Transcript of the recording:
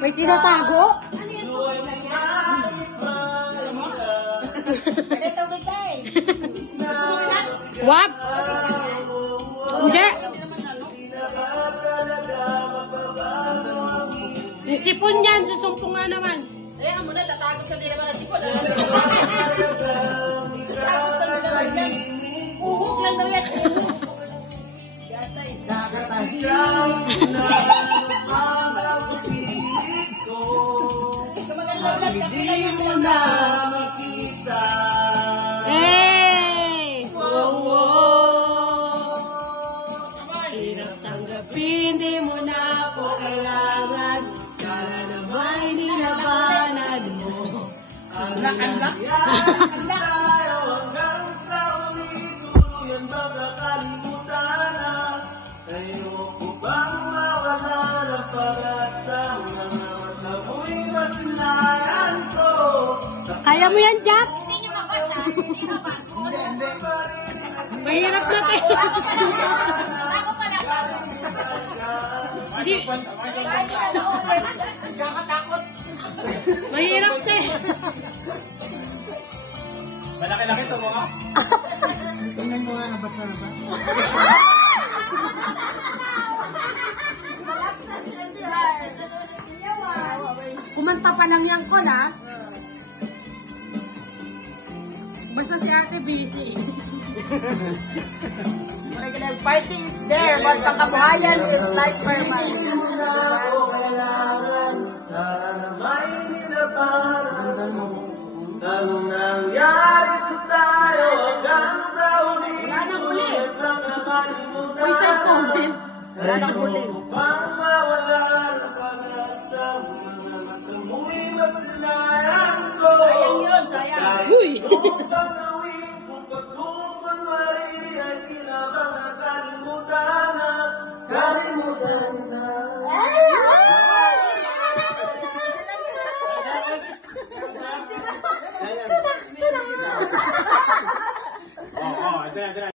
May tinatago? Wag! Hindi! Yung sipon yan, susumpong nga naman. Kaya ka muna, tatagos na din naman ang sipon. Tatagos na din naman yan. Uhog lang daw yan. Hey! Wow, wow! Hirap tanggapin, di mo na ako kailangan. Sana naman nilabanan mo. Ang Unlock. Hanggang sa uli, tuluyan magkakalimutan na. Ayoko bang mawala ng pag-asa, mga mata mo'y masilayan ko. Kaya mo yan, Jack? Mahirap na tayo. Hindi. Mahirap tayo. Malaki-laki ito mga. Tingnan mo nga nabat-nabat. Kumanta pa lang yan ko na. Basta si ate busy. Regular party is there, but pagkabuhayan is like permanent. Sana may nilabanan mo. Anong nangyari sa tayo hanggang sa uli? Wala nang huli. Uy, sa comment. Wala nang huli. Upang mawala ng pag-asa, mga mata mo'y masilayan ko. Sayang yun, sayang. Uy! Kung pangawin, kung pagkukunwari, ay tila ba nakalimutan na, kalimutan na.